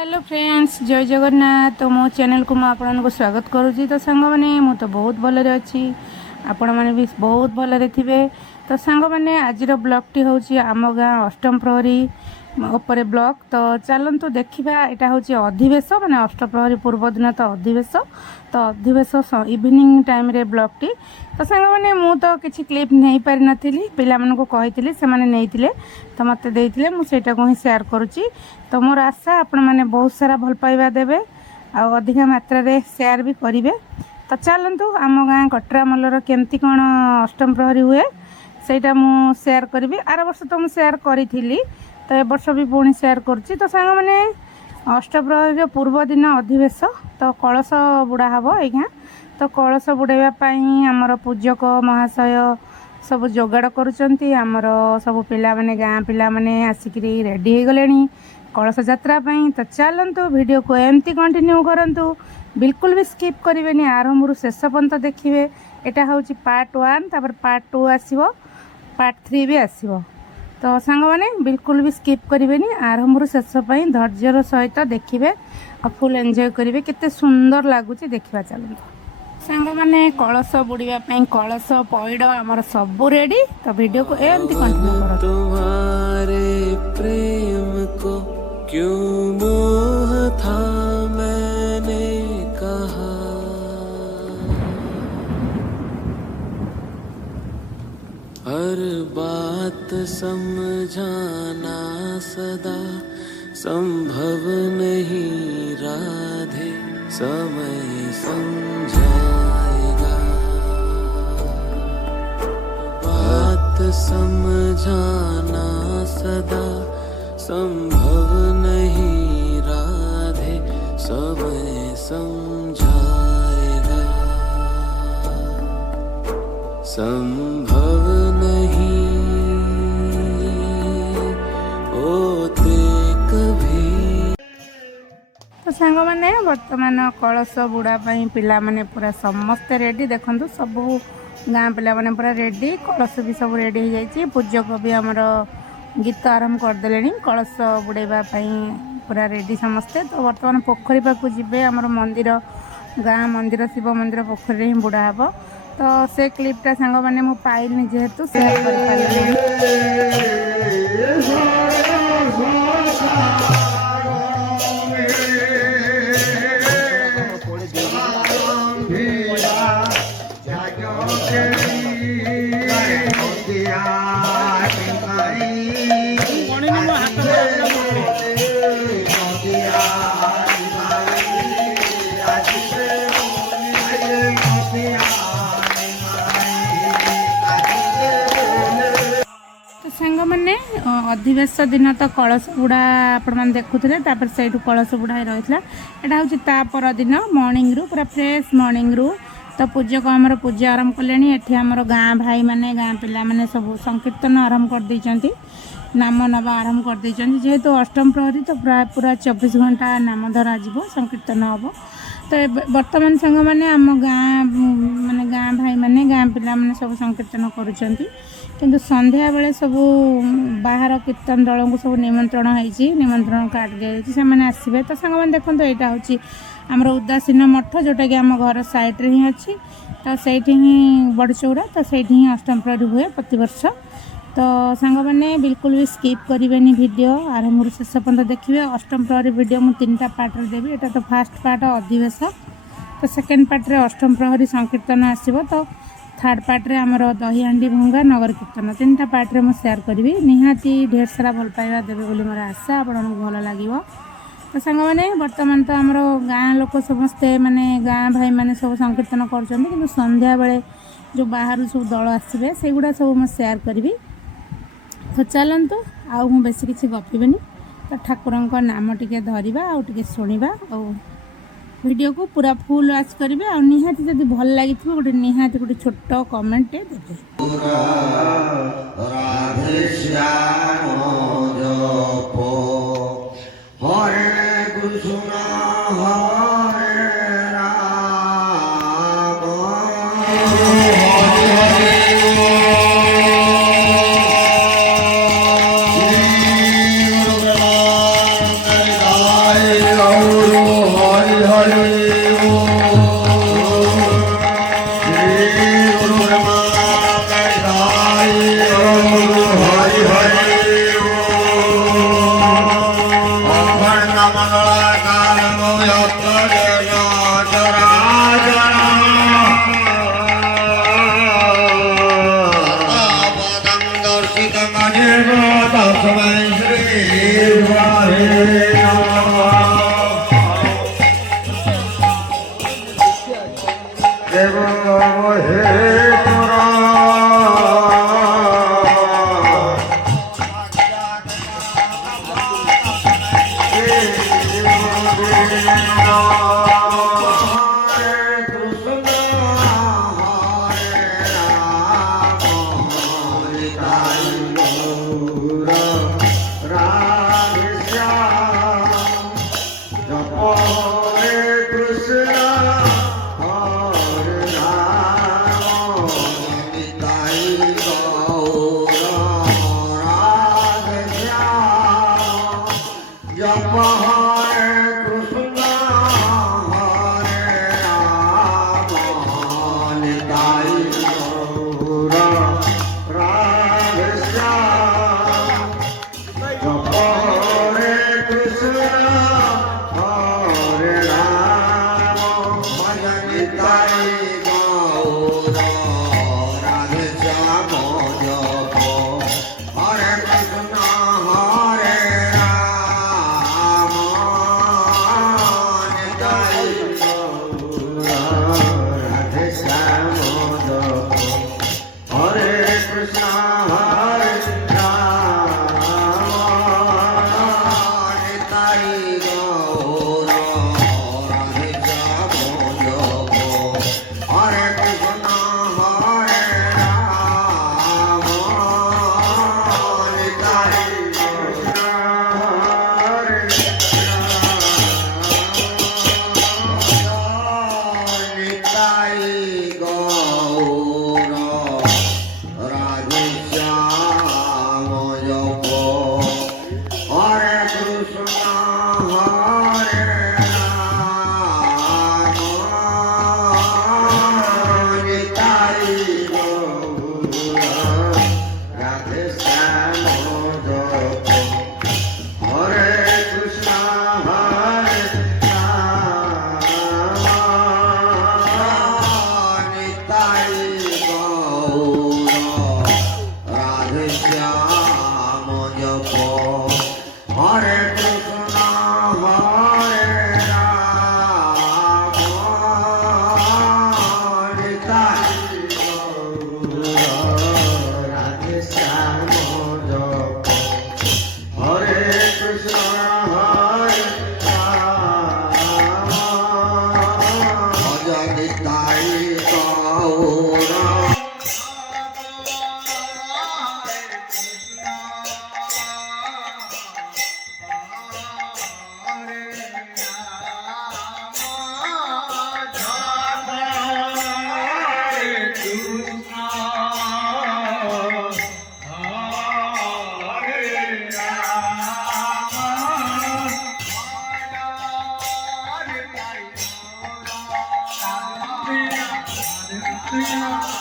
Hello friends, जय जगन्नाथ। तो मो चैनल को आपन को स्वागत करुँची। तो सांग मैंने मु तो बहुत भलरे अच्छी, आपण मैंने भी बहुत भलरे थे। तो सांग मैंने आज ब्लॉगटी हूँ आम गाँ अष्टम प्रहरी उपरे ब्लॉग। तो चलतु देखा यहाँ हूँ अधिवेश माने अष्टप्रहरी पूर्व दिन तो अधिवेश इवनिंग टाइम रे ब्लॉगटी। तो सांग मैंने मु तो किसी क्लिप नहीं पारि नथिली, पिला मन को कही से मैंने नहीं तो मत देते मुझे को ही शेयर करुँची। तो मोर आशा आपण मैंने बहुत सारा भल पाइबा देवे आ अधिका मात्रा रे शेयर भी करेंगे। तो चलतु आम गाँ कटरामलर केमती कौन अष्टम प्रहरी हुए सेटा मु शेयर करी। आर वर्ष तो मुझे शेयर करी, तो ए वर्ष भी पुणी शेयर करुँची। तो सांग मैंने अष्टप्रहरी पूर्व दिन अधिवेश तो कलश बुड़ा हम यहाँ। तो कलश बुड़ाइवाई आमर पूजक महाशय सब जोगाड़ करुँच। आमर सब पिला माने गाँ पिला माने आसिक रेडी हो गले कलश यात्रा। तो चलतु वीडियो को एमती कंटिन्यू करंतु, बिल्कुल भी स्किप करेंगे, आरंभ शेष पर्यंत देखिए। यहाँ हूँ पार्ट 1, तापर पार्ट 2 आसो, पार्ट 3 भी आसो। तो सांग मैंने बिल्कुल भी स्किप करेंगे, आरंभ शेष धैर्यर सहित देखिए और फुल एंजॉय करेंगे। केते सुंदर लगुच देखा। चलते सांग मैंने कलश बुड़ापी कलश पैड़ आमर सब रेडी। तो वीडियो को एमती कंटिन्यू कर। तुम्हारे प्रेम को क्यों मोह था मैंने कहा, हर बात समझाना सदा संभव नहीं राधे, समय समझाएगा। बात समझाना सदा संभव नहीं राधे, समय समझाएगा। संभव नहीं होते कभी। तो सांग मैंने बर्तमान कलश बुड़ापी पिला माने पूरा समस्ते रेडी देखु। सबू गाँ पिला माने पूरा रेडी, कलश भी सब रेडी हो जाइए। पूजक भी आमर गीत आरंभ करदे, कलश बुड़ाइवाई पूरा रेडी समस्ते। तो बर्तमान पोखरी पाक जी आमर मंदिर गाँ मंदिर शिव मंदिर पोखरी ही बुड़ा हम। तो से क्लिपटा सांग मैंने मु पाइनी जेहेतु शेयर कर सांग मैंने अधिवेश दिन तो कलश बुड़ा आपण देखुले, से कलश बुड़ा रही है। यहाँ हूँ तापर दिन मॉर्निंग रू पूरा फ्रेश मॉर्निंग रू। तो पूजक आमर पूजा आरंभ कले। ये आमर गाँ भाई माने गाँ पिला माने सब संकीर्तन आरंभ कर देइचंती, नाम नवा आरंभ कर देइचंती। जेहेतु अष्टम प्रहरी तो प्राय पूरा 24 घंटा नाम धरा जीवो, संकीर्तन हम। तो वर्तमान सांग मैंने आम गाँ माने गाँ भाई माने गाँ पिला माने सब संकीर्तन करुचंती। किंतु संध्या बेले सब बाहर कीर्तन दल को सब निमंत्रण होती, निमंत्रण कार्ड दिखाई से मैंने आसबे। तो सांग मैंने देखो यहाँ हूँ आमर उदासीन मठ जोटा कि आम घर साइड रे ही अच्छी। तो सही ही बड़चौरा, तो सही ही अष्टम प्रहरी हुए प्रतिवर्ष। तो सांग मैंने बिल्कुल भी स्किप करेंगे, वीडियो आरंभ शेष पर्यंत देखिए। अष्टम प्रहरी वीडियो मुझे 3टा पार्ट देवी। यहाँ तो फास्ट पार्ट अधिवेश, तो सेकेंड पार्ट रे अष्टम प्रहरी संकीर्तन आसो। तो थर्ड पार्ट रे आमर दही हांडी भंगा नगर कीर्तन 3टा पार्ट रे मुझे शेयर करी। निहाती ढेर सारा भल पाइबा देवे बोली मोर आशा, आपण भल लगे। तो सांग मैंने बर्तमान तो आमर गाँ लोक समस्ते माने गाँ भाई माने सब संकीर्तन कर संध्या बेले जो बाहर सब दल आसबे से गुड़ा सब मुझे शेयर करी। तो चलतु आउ मु बेसी किसी गपिबेनी। तो ठाकुर नाम टिके धरिबा आउ टिके शुणिबा और वीडियो को पूरा फुल वाच करेंगे। और निहाती जब भल लगी गोटे निहाती गोटे छोट कमेंट देते। Krishna